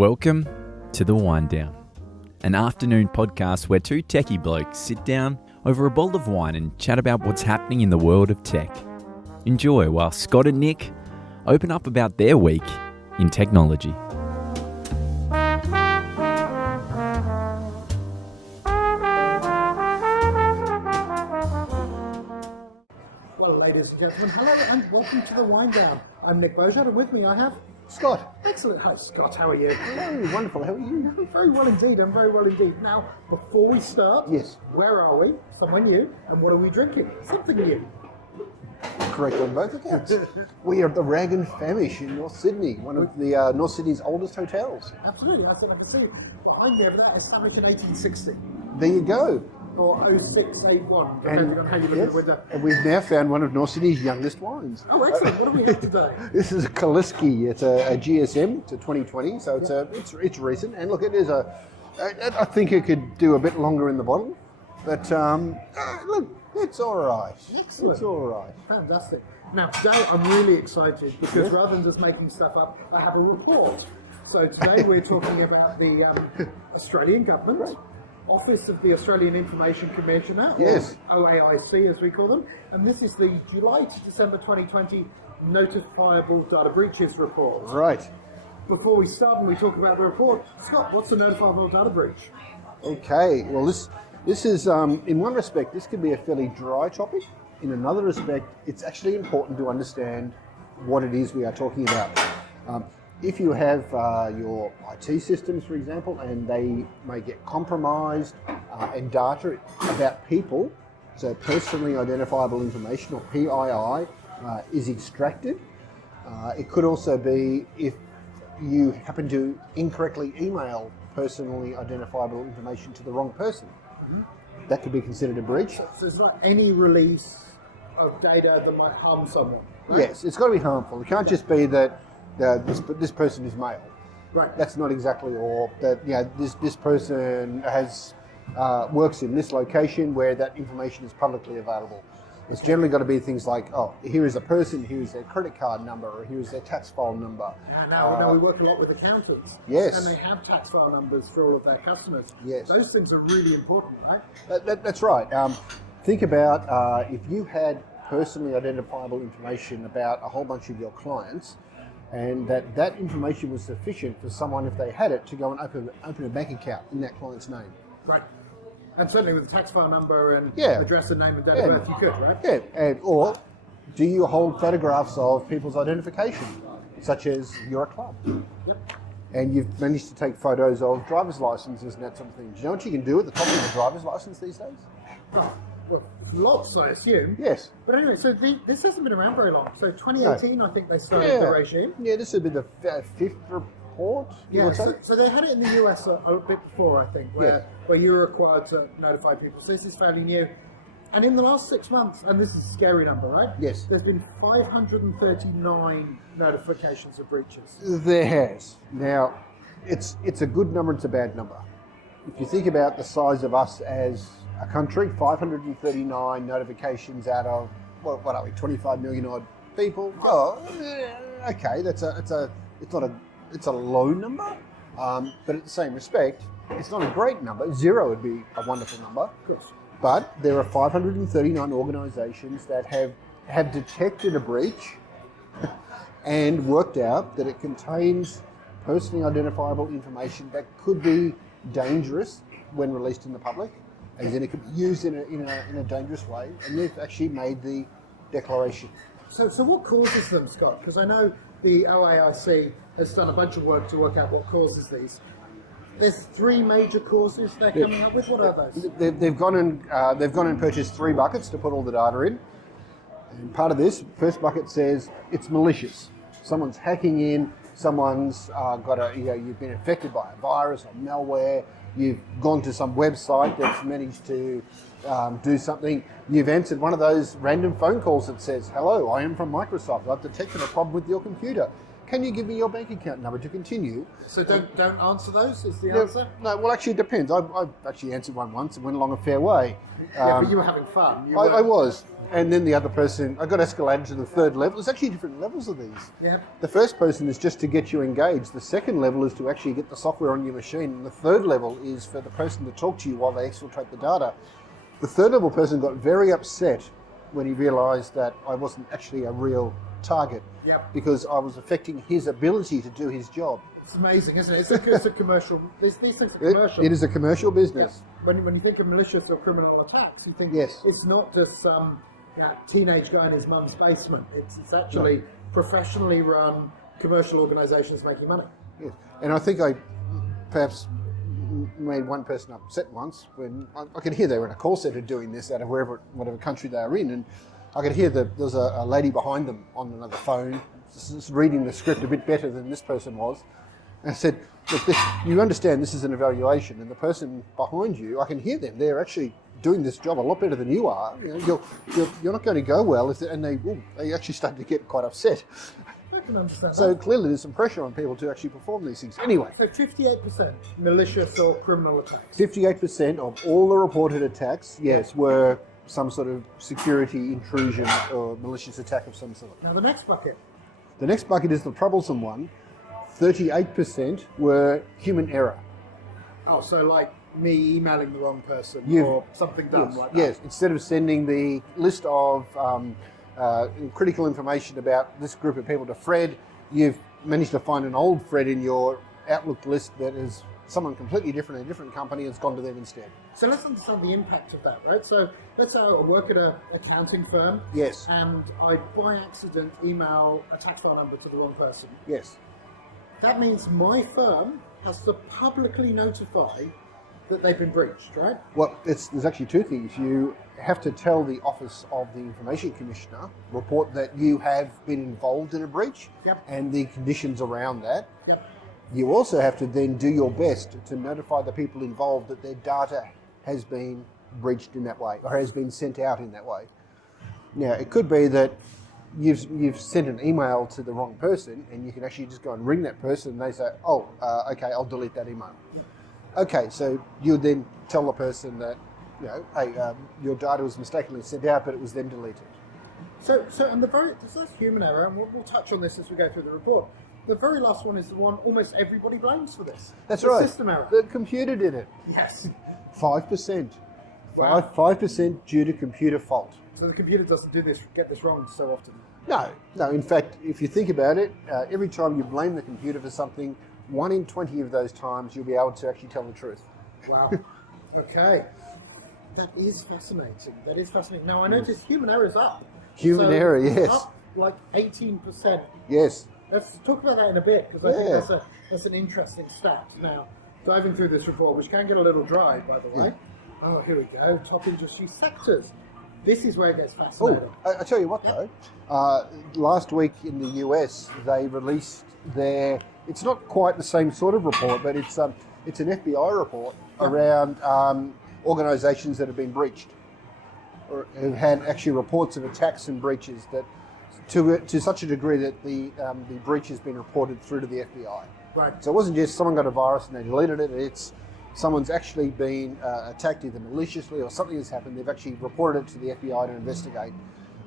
Welcome to the WineDown, an afternoon podcast where two techie blokes sit down over a bowl of wine and chat about what's happening in the world of tech. Enjoy while Scott and Nick open up about their week in technology. Well, ladies and gentlemen, hello and welcome to the WineDown. I'm Nick Beaujard, and with me I have Scott. Excellent. Hi, Scott. How are you? Hello, wonderful. How are you? I'm very well indeed. Now, before we start, Yes. Where are we? Somewhere new. And what are we drinking? Something new. Correct on both accounts. We are at the Rag and Famish in North Sydney, one of the North Sydney's oldest hotels. Absolutely. I can see behind me over there, established in 1860 There you go. or 0681, depending on how you look at the window. And we've now found one of North Sydney's youngest wines. Oh, excellent. What do we have today? This is a Kaliski. It's a GSM to 2020, so it's recent. And look, it is I think it could do a bit longer in the bottle, but look, it's all right. Excellent. It's all right. Fantastic. Now, today I'm really excited because rather than just making stuff up, I have a report. So today we're talking about the Australian government, Office of the Australian Information Commissioner, Yes. or OAIC as we call them, and this is the July to December 2020 Notifiable Data Breaches Report. Right. Before we start and we talk about the report, Scott, what's a notifiable data breach? Okay, well this is, in one respect, this could be a fairly dry topic. In another respect, it's actually important to understand what it is we are talking about. If you have your IT systems, for example, and they may get compromised and data about people, so personally identifiable information, or PII, is extracted. It could also be if you happen to incorrectly email personally identifiable information to the wrong person. Mm-hmm. That could be considered a breach. So it's like any release of data that might harm someone, right? Yes, it's got to be harmful. It can't just be that this person is male. Right. That's not exactly, or that this person has works in this location where that information is publicly available. It's generally got to be things like, oh, here is a person, here is their credit card number, or here is their tax file number. Now we work a lot with accountants. Yes. And they have tax file numbers for all of their customers. Yes. Those things are really important, right? That's right. Think about if you had personally identifiable information about a whole bunch of your clients, and that information was sufficient for someone, if they had it, to go and open a bank account in that client's name. Right. And certainly with the tax file number and Yeah. address and name and date of birth, you could, right? Yeah, or do you hold photographs of people's identification, such as you're a club? Yep. And you've managed to take photos of driver's licenses and that sort of thing. Do you know what you can do at the top of a driver's license these days? Oh, well, lots, I assume. Yes. But anyway, so this hasn't been around very long. So 2018, I think they started the regime. Yeah, this would be the fifth report. Yeah, so they had it in the US a bit before, I think, where you were required to notify people. So this is fairly new. And in the last 6 months, and this is a scary number, right? Yes. There's been 539 notifications of breaches. There has. Now, it's a good number, it's a bad number. If you think about the size of us as a country, 539 notifications out of, what are we, 25 million odd people? Oh, okay, it's a low number, but at the same respect, it's not a great number. 0 would be a wonderful number. Of course. But there are 539 organisations that have detected a breach and worked out that it contains personally identifiable information that could be dangerous when released in the public, as in it could be used in a dangerous way, and they've actually made the declaration. So what causes them, Scott? Because I know the OAIC has done a bunch of work to work out what causes these. There's 3 major causes they're coming up with. What are those? They've gone and purchased 3 buckets to put all the data in. And part of this, first bucket says it's malicious. Someone's hacking in. Someone's you've been infected by a virus or malware. You've gone to some website that's managed to do something. You've answered one of those random phone calls that says, "Hello, I am from Microsoft. I've detected a problem with your computer. can you give me your bank account number to continue? So don't answer those, is the No, answer? no, well, actually, it depends. I've actually answered one once and went along a fair way. Yeah, but you were having fun. I was. And then the other person, I got escalated to the third level. There's actually different levels of these. Yeah. The first person is just to get you engaged. The second level is to actually get the software on your machine. And the third level is for the person to talk to you while they exfiltrate the data. The third level person got very upset when he realised that I wasn't actually a real target. Yep. Because I was affecting his ability to do his job. It's amazing, isn't it? It's a commercial. These things are commercial. It is a commercial business. Yeah. When you think of malicious or criminal attacks, you think Yes. it's not just some teenage guy in his mum's basement. It's actually professionally run commercial organisations making money. Yes. And I think I perhaps made one person upset once when I could hear they were in a call centre doing this out of whatever country they were in, and I could hear there was a lady behind them on another phone just reading the script a bit better than this person was. And I said, look, you understand this is an evaluation, and the person behind you, I can hear them. They're actually doing this job a lot better than you are. You know, you're not going to go well. And they actually started to get quite upset. I can understand So that. clearly there's some pressure on people to actually perform these things. Anyway, So 58% malicious or criminal attacks. 58% of all the reported attacks, yes, were some sort of security intrusion or malicious attack of some sort. Now the next bucket. The next bucket is the troublesome one. 38% were human error. Oh, so like me emailing the wrong person You've- or something dumb Yes, like that. yes. Instead of sending the list of critical information about this group of people to Fred, you've managed to find an old Fred in your Outlook list that is someone completely different in a different company and has gone to them instead. So let's understand the impact of that, right? So let's say I work at an accounting firm. Yes. And I, by accident, email a tax file number to the wrong person. Yes. That means my firm has to publicly notify that they've been breached, right? Well, there's actually two things. You have to tell the Office of the Information Commissioner, report that you have been involved in a breach Yep. and the conditions around that. Yep. You also have to then do your best to notify the people involved that their data has been breached in that way or has been sent out in that way. Now, it could be that you've sent an email to the wrong person and you can actually just go and ring that person and they say, okay, I'll delete that email. Okay, so you would then tell the person that, hey, your data was mistakenly sent out, but it was then deleted. So and that's human error, and we'll touch on this as we go through the report. The very last one is the one almost everybody blames for this. That's The right. System error. The computer did it. Yes. 5%. Wow. 5% due to computer fault. So the computer doesn't get this wrong so often. No. In fact, if you think about it, every time you blame the computer for something, 1 in 20 of those times you'll be able to actually tell the truth. Wow. Okay. That is fascinating. Now I noticed human error is up. Human error, yes. Up like 18%. Yes. Let's talk about that in a bit, because I think Yeah. that's an interesting stat. Now, diving through this report, which can get a little dry, by the way. Oh, here we go. Top industry sectors. This is where it gets fascinating. I tell you what though, last week in the US they released it's not quite the same sort of report, but it's an FBI report around organisations that have been breached or have had actually reports of attacks and breaches that to such a degree that the breach has been reported through to the FBI. Right. So it wasn't just someone got a virus and they deleted it, it's someone's actually been attacked either maliciously or something has happened. They've actually reported it to the FBI to investigate.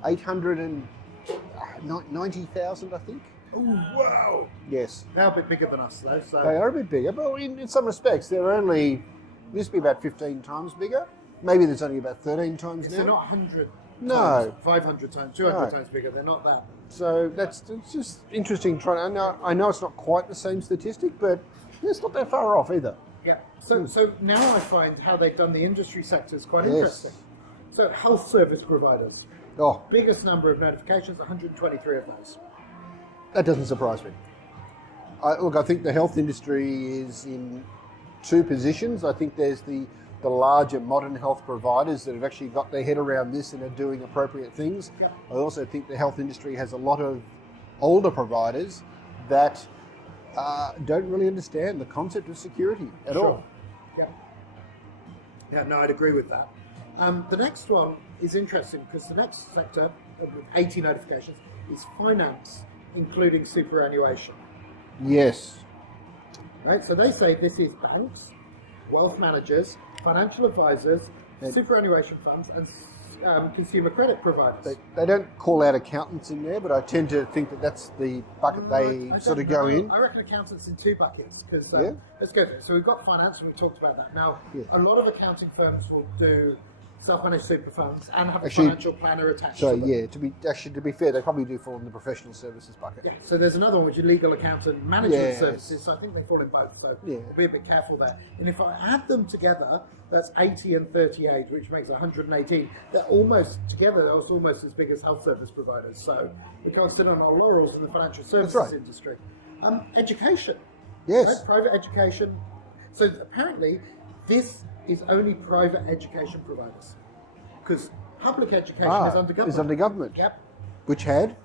890,000, I think. Oh, wow. Yes. They're a bit bigger than us, though. So They are a bit bigger, but in some respects, used to be about 15 times bigger. Maybe there's only about 13 times now. they're not 100 No. times, 500 times, 200 No. times bigger. They're not that. So it's just interesting. I know it's not quite the same statistic, but it's not that far off either. Yeah. So now I find how they've done the industry sectors quite Yes. interesting. So health service providers, Oh, biggest number of notifications, 123 of those. that doesn't surprise me. I think the health industry is in two positions. I think there's the larger modern health providers that have actually got their head around this and are doing appropriate things. Yeah. I also think the health industry has a lot of older providers that don't really understand the concept of security at all. Yeah. Yeah, no, I'd agree with that. The next one is interesting because the next sector, with 80 notifications, is finance including superannuation. Yes. Right? So they say this is banks, wealth managers, financial advisors, superannuation funds, and consumer credit providers. They don't call out accountants in there, but I tend to think that that's the bucket they sort of go in. I reckon accountants in two buckets, because let's go through it. So we've got finance, and we talked about that. Now, a lot of accounting firms will do self-managed super funds and have a financial planner attached to them. Yeah, to be fair, they probably do fall in the professional services bucket. Yeah, so there's another one which is legal accountant management services, so I think they fall in both, so we'll be a bit careful there. And if I add them together, that's 80 and 38, which makes 118. They're almost together, they're almost as big as health service providers, so we can't sit on our laurels in the financial services industry. Education. Yes. Right? Private education. So apparently, this is only private education providers, because public education is under government. Is under government. Yep. Which had?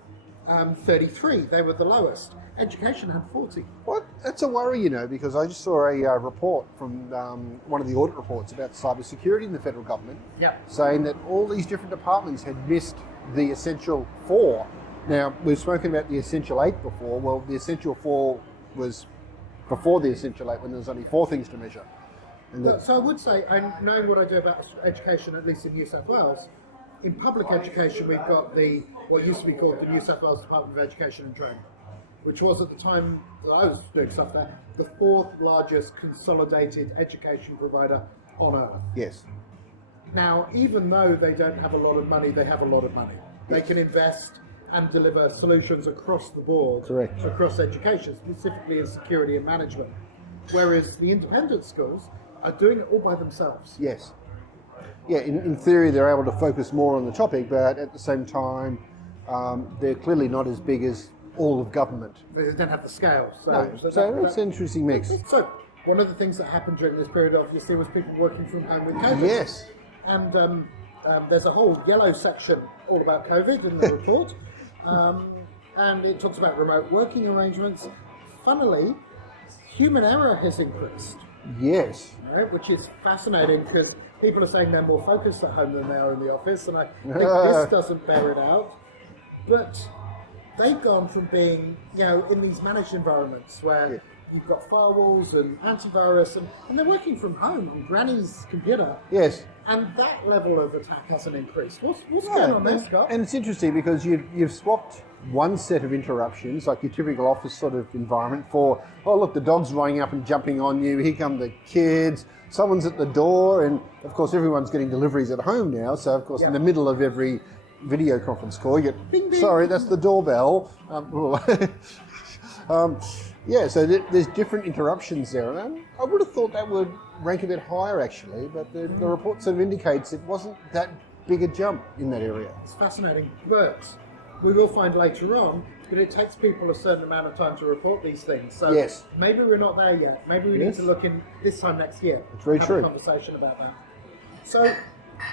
33. They were the lowest. Education had 40. What? That's a worry, because I just saw a report from one of the audit reports about cybersecurity in the federal government, saying that all these different departments had missed the essential 4. Now, we've spoken about the essential 8 before. Well, the essential 4 was before the essential 8, when there was only 4 things to measure. So I would say, and knowing what I do about education, at least in New South Wales, in public education we've got what used to be called the New South Wales Department of Education and Training, which was at the time that I was doing stuff there, the 4th largest consolidated education provider on earth. Yes. Now, even though they don't have a lot of money, they have a lot of money. They can invest and deliver solutions across the board, across education, specifically in security and management. Whereas the independent schools are doing it all by themselves. Yes. Yeah, in theory they're able to focus more on the topic, but at the same time they're clearly not as big as all of government. They don't have the scale. So that's an interesting mix. So one of the things that happened during this period obviously was people working from home with COVID. Yes. And there's a whole yellow section all about COVID in the report. And it talks about remote working arrangements. Funnily, human error has increased. Yes. Right, which is fascinating, because people are saying they're more focused at home than they are in the office, and I think this doesn't bear it out. But they've gone from being, in these managed environments where you've got firewalls and antivirus, and they're working from home on Granny's computer. Yes. And that level of attack hasn't increased. What's going on there, Scott? And it's interesting because you've swapped one set of interruptions, like your typical office sort of environment, for, oh look, the dog's running up and jumping on you, here come the kids, someone's at the door, and of course everyone's getting deliveries at home now, so of course in the middle of every video conference call you get, bing, bing. Sorry, that's the doorbell. So there's different interruptions there, and I would have thought that would rank a bit higher actually, but the report sort of indicates it wasn't that big a jump in that area. It's fascinating, but we will find later on that it takes people a certain amount of time to report these things. So maybe we're not there yet. Maybe we need to look in this time next year. That's very true. Have a conversation about that. So,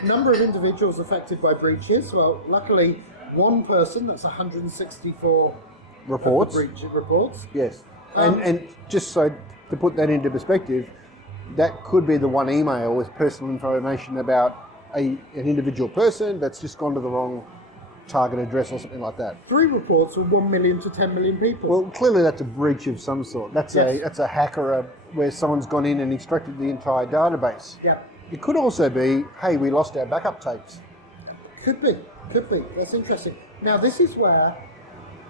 number of individuals affected by breaches. Well, luckily, one person, that's 164 reports. Reports. Yes. And just so to put that into perspective, that could be the one email with personal information about an individual person that's just gone to the wrong target address or something like that. 3 reports of 1 million to 10 million people. Well, clearly that's a breach of some sort. That's a hacker where someone's gone in and extracted the entire database. Yeah. It could also be, hey, we lost our backup tapes. Could be. That's interesting. Now, this is where,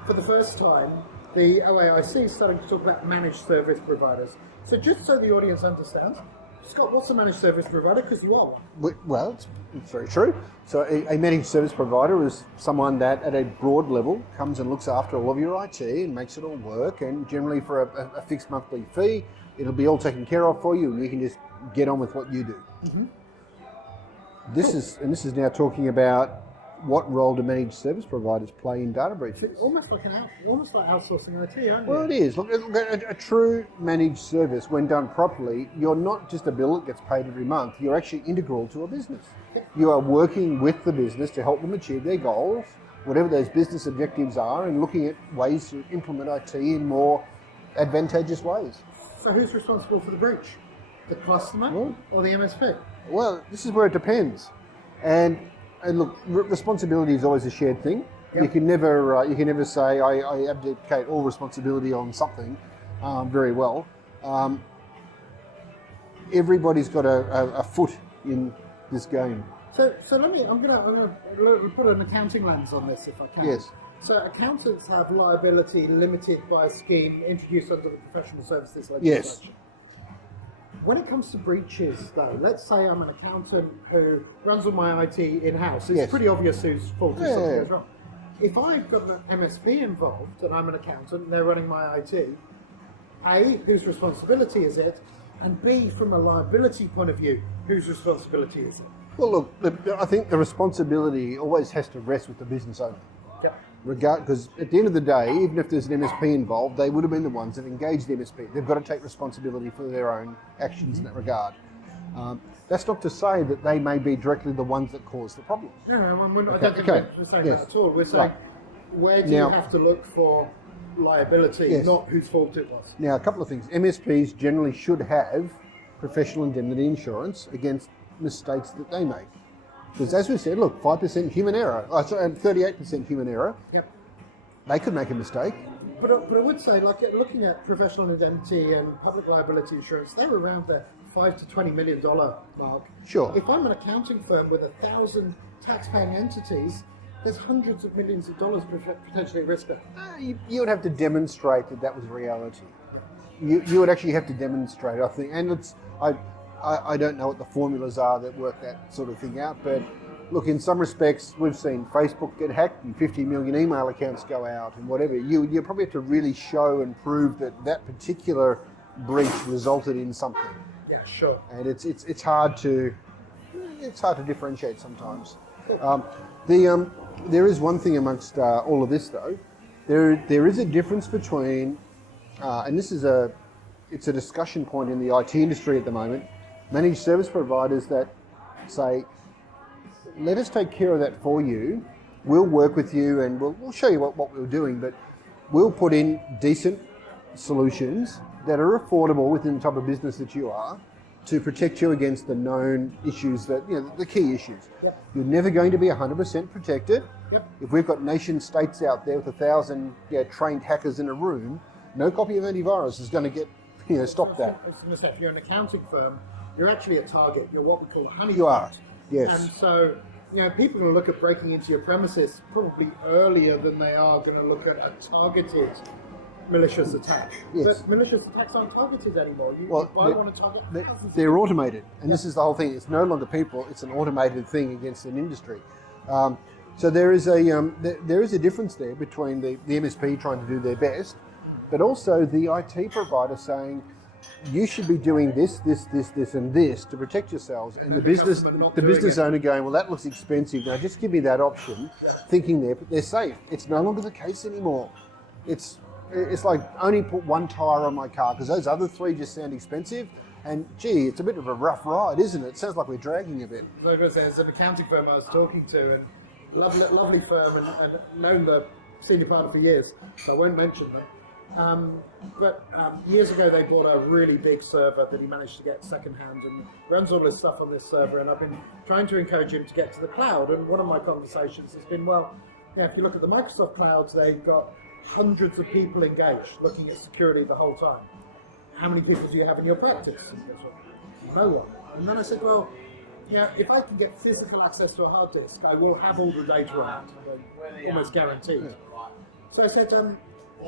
for the first time, the OAIC is starting to talk about managed service providers. So just so the audience understands, Scott, what's a managed service provider? Because you are one. Well, it's very true. So a managed service provider is someone that at a broad level comes and looks after all of your IT and makes it all work, and generally for a fixed monthly fee, it'll be all taken care of for you and you can just get on with what you do. Mm-hmm. This is now talking about what role do managed service providers play in data breaches? It's almost like outsourcing IT, aren't you? Well, it is. Look, a true managed service, when done properly, you're not just a bill that gets paid every month. You're actually integral to a business. You are working with the business to help them achieve their goals, whatever those business objectives are, and looking at ways to implement IT in more advantageous ways. So who's responsible for the breach? The customer or the MSP? Well, this is where it depends. And look, responsibility is always a shared thing. You can never say I abdicate all responsibility on something very well. Everybody's got a foot in this game. So I'm gonna put an accounting lens on this if I can. Yes. So accountants have liability limited by a scheme introduced under the Professional Services legislation. Yes. When it comes to breaches, though, let's say I'm an accountant who runs all my IT in-house. It's Yes. pretty obvious whose fault if Yeah. something goes wrong. If I've got an MSP involved and I'm an accountant and they're running my IT, A, whose responsibility is it? And B, from a liability point of view, whose responsibility is it? Well, look, I think the responsibility always has to rest with the business owner. Yep. Because at the end of the day, even if there's an MSP involved, they would have been the ones that engaged the MSP. They've got to take responsibility for their own actions in that regard. That's not to say that they may be directly the ones that cause the problem. No, I don't think Okay. we're saying Yes. that at all. We're saying, where do Now- you have to look for liability, Yes. not whose fault it was? Now, a couple of things. MSPs generally should have professional indemnity insurance against mistakes that they make. Because as we said, look, 5% human error, and 38% human error, Yep. they could make a mistake. But I would say, like, looking at professional indemnity and public liability insurance, they're around the $5 to $20 million mark. Sure. If I'm an accounting firm with 1,000 tax-paying entities, there's hundreds of millions of dollars potentially at risk there. You would have to demonstrate that that was reality. You would actually have to demonstrate, I think, and I don't know what the formulas are that work that sort of thing out, but look, in some respects, we've seen Facebook get hacked and 50 million email accounts go out and whatever. You probably have to really show and prove that that particular breach resulted in something. Yeah, sure. And it's hard to differentiate sometimes. There is one thing amongst all of this though. There is a difference between, and this is it's a discussion point in the IT industry at the moment. Managed service providers that say, let us take care of that for you. We'll work with you and we'll show you what we're doing, but we'll put in decent solutions that are affordable within the type of business that you are to protect you against the known issues that, the key issues. Yep. You're never going to be 100% protected. Yep. If we've got nation states out there with 1,000 trained hackers in a room, no copy of antivirus is going to get, stop that. I was going to say, if you're an accounting firm, you're actually a target. You're what we call a honeypot. You are, yes. And so, people are going to look at breaking into your premises probably earlier than they are going to look at a targeted malicious attack. Yes. But malicious attacks aren't targeted anymore. You buy one and target thousands. They're automated, and this is the whole thing. It's no longer people; it's an automated thing against an industry. So there is a difference there between the MSP trying to do their best, but also the IT provider saying, you should be doing this, and this to protect yourselves, and the business owner going, well, that looks expensive. Now just give me that option, thinking they're safe. It's no longer the case anymore. It's like only put one tire on my car because those other three just sound expensive. And gee, it's a bit of a rough ride, isn't it? It sounds like we're dragging a bit. Like I say, there's an accounting firm I was talking to, and lovely firm, and known the senior partner for years, so I won't mention them. But years ago they bought a really big server that he managed to get secondhand and runs all his stuff on this server, and I've been trying to encourage him to get to the cloud, and one of my conversations has been, if you look at the Microsoft clouds, they've got hundreds of people engaged looking at security the whole time. How many people do you have in your practice? And he goes, well, no one. And then I said, if I can get physical access to a hard disk, I will have all the data around, almost guaranteed. So I said, do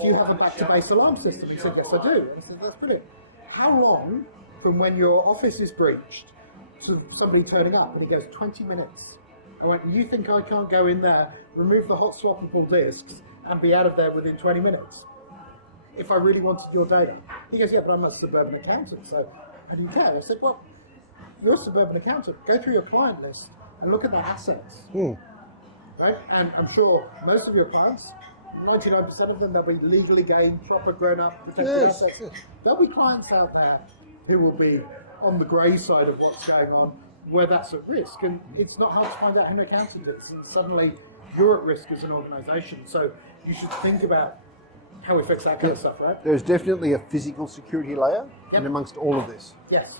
you have a back-to-base alarm system? He said, yes, I do. And I said, that's brilliant. How long from when your office is breached to somebody turning up? And he goes, 20 minutes. I went, you think I can't go in there, remove the hot swappable disks, and be out of there within 20 minutes? If I really wanted your data. He goes, yeah, but I'm a suburban accountant, so how do you care? I said, well, you're a suburban accountant. Go through your client list and look at their assets. Right? And I'm sure most of your clients, 99% of them, they'll be legally gained, proper grown-up, protected assets. Yes. There'll be clients out there who will be on the grey side of what's going on, where that's at risk. And it's not hard to find out who an accountant is. And suddenly you're at risk as an organisation. So you should think about how it affects that kind of stuff, right? There's definitely a physical security layer in amongst all of this. Yes.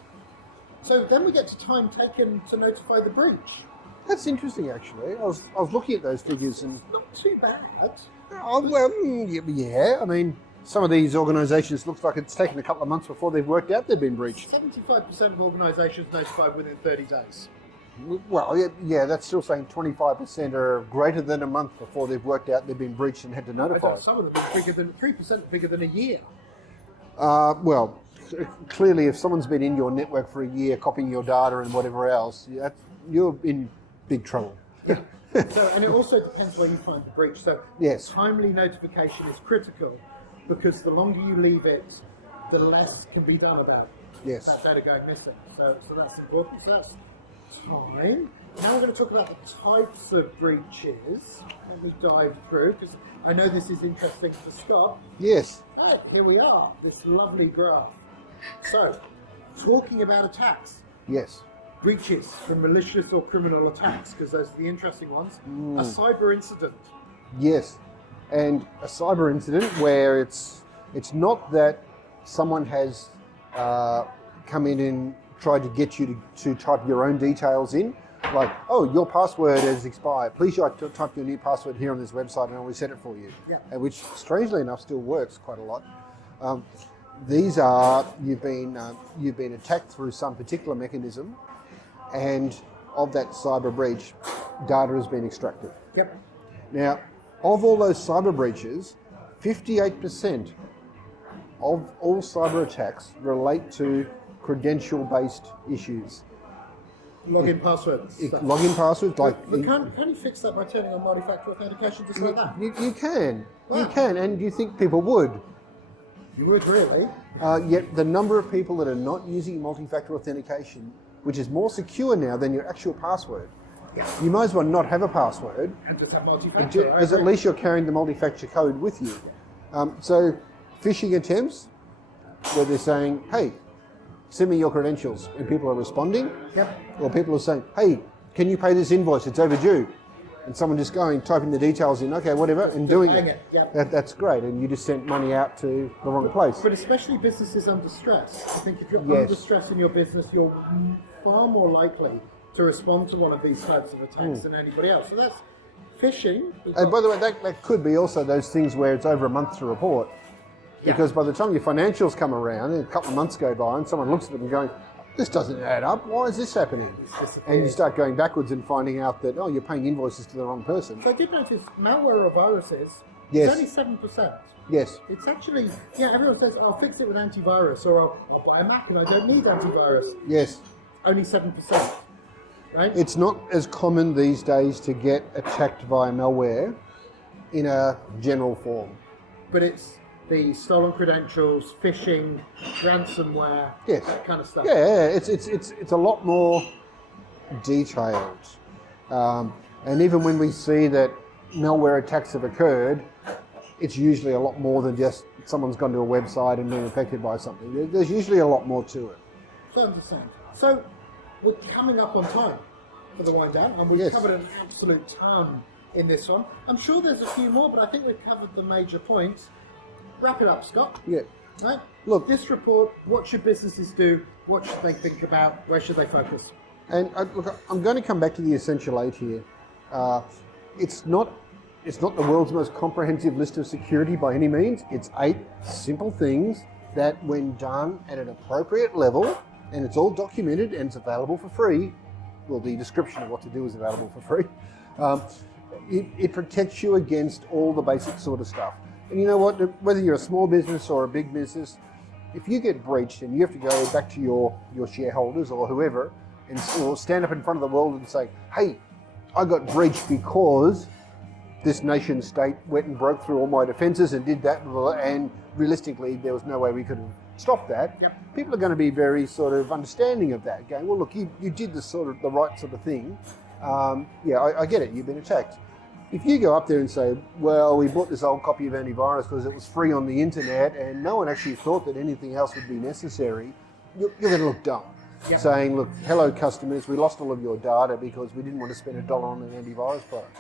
So then we get to time taken to notify the breach. That's interesting, actually. I was looking at those figures and... Not too bad. Oh, well, yeah. I mean, some of these organisations looks like it's taken a couple of months before they've worked out they've been breached. 75% of organisations notified within 30 days. Well, yeah, that's still saying 25% are greater than a month before they've worked out they've been breached and had to notify. Some of them are bigger than 3% bigger than a year. Well, clearly, if someone's been in your network for a year, copying your data and whatever else, you're in big trouble. Yeah. So, and it also depends where you find the breach. So, yes, timely notification is critical because the longer you leave it, the less can be done about that data going missing. So that's important. So that's time. Now we're going to talk about the types of breaches. Let me dive through because I know this is interesting for Scott. Yes. Right, here we are. This lovely graph. So, talking about attacks. Yes. Breaches from malicious or criminal attacks, because those are the interesting ones. A cyber incident. Yes, and a cyber incident where it's not that someone has come in and tried to get you to type your own details in, like, oh, your password has expired. Please type your new password here on this website and I'll reset it for you. Yeah. Which, strangely enough, still works quite a lot. These are you've been attacked through some particular mechanism, and of that cyber breach, data has been extracted. Yep. Now, of all those cyber breaches, 58% of all cyber attacks relate to credential-based issues. Login passwords. Login passwords, like... Can you fix that by turning on multi-factor authentication just like that? You can. Wow. You can, and you think people would. You would really? Yet the number of people that are not using multi-factor authentication, which is more secure now than your actual password. Yeah. You might as well not have a password. And just have multi-factor. Because at least you're carrying the multi-factor code with you. So phishing attempts, where they're saying, hey, send me your credentials, and people are responding. Yep. Or people are saying, hey, can you pay this invoice? It's overdue. And someone just going, typing the details in, okay, whatever, and doing it. Yep. That's great, and you just sent money out to the wrong place. But especially businesses under stress. I think if you're under stress in your business, you're far more likely to respond to one of these types of attacks than anybody else. So that's phishing. And by the way, that could be also those things where it's over a month to report. Because by the time your financials come around, and a couple of months go by, and someone looks at them and going, this doesn't add up, why is this happening? And you start going backwards and finding out that, oh, you're paying invoices to the wrong person. So I did notice malware or viruses, Yes. it's only 7%. Yes. It's actually, everyone says, I'll fix it with antivirus, or I'll buy a Mac and I don't need antivirus. Yes. Only 7%, right? It's not as common these days to get attacked via malware in a general form. But it's the stolen credentials, phishing, ransomware, that kind of stuff. Yeah, it's a lot more detailed. And even when we see that malware attacks have occurred, it's usually a lot more than just someone's gone to a website and been affected by something. There's usually a lot more to it. So I understand. So we're coming up on time for the WineDown, and we've covered an absolute ton in this one. I'm sure there's a few more, but I think we've covered the major points. Wrap it up, Scott. Yeah. Right? Look, this report, what should businesses do? What should they think about? Where should they focus? And look, I'm going to come back to the essential 8 here. It's not the world's most comprehensive list of security by any means. It's 8 simple things that, when done at an appropriate level, and it's all documented and it's available for free. Well, the description of what to do is available for free. It protects you against all the basic sort of stuff. And you know what, whether you're a small business or a big business, if you get breached and you have to go back to your shareholders or whoever or stand up in front of the world and say, hey, I got breached because this nation state went and broke through all my defences and did that, and realistically there was no way we could have stopped that. Yep. People are going to be very sort of understanding of that, going, well, look, you did the right sort of thing. I get it, you've been attacked. If you go up there and say, well, we bought this old copy of antivirus because it was free on the internet and no one actually thought that anything else would be necessary, you're going to look dumb. Yep. Saying, look, hello customers, we lost all of your data because we didn't want to spend $1 on an antivirus product.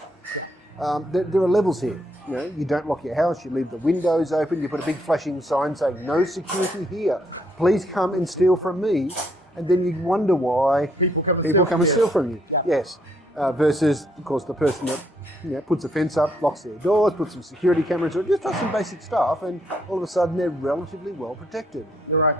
There are levels here. You don't lock your house, you leave the windows open, you put a big flashing sign saying, no security here, please come and steal from me. And then you wonder why people come and steal from you. Yeah. Yes. versus, of course, the person that puts a fence up, locks their doors, puts some security cameras, or just does some basic stuff, and all of a sudden they're relatively well protected. You're right.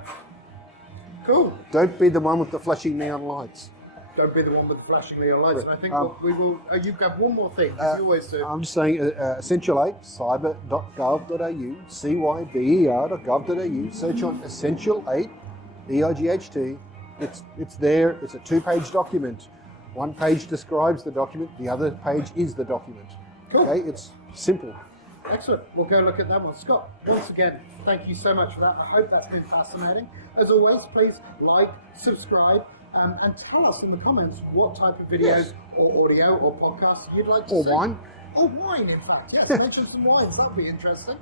Cool. Don't be the one with the flashing neon lights. Don't be the one with the flashing neon lights. And I think we will. You've got one more thing, as you always do. I'm just saying, Essential 8, cyber.gov.au, cyber.gov.au, search on Essential 8, EIGHT. It's there. It's a 2-page document. One page describes the document. The other page is the document. Cool. Okay, it's simple. Excellent. We'll go look at that one. Scott, once again, thank you so much for that. I hope that's been fascinating. As always, please like, subscribe, and tell us in the comments what type of videos or audio or podcasts you'd like to see. Or wine. Or wine, in fact. Yes, mention some wines. That'd be interesting.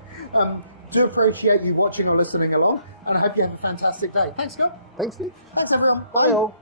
Do appreciate you watching or listening along, and I hope you have a fantastic day. Thanks, Scott. Thanks, Nick. Thanks, everyone. Bye all.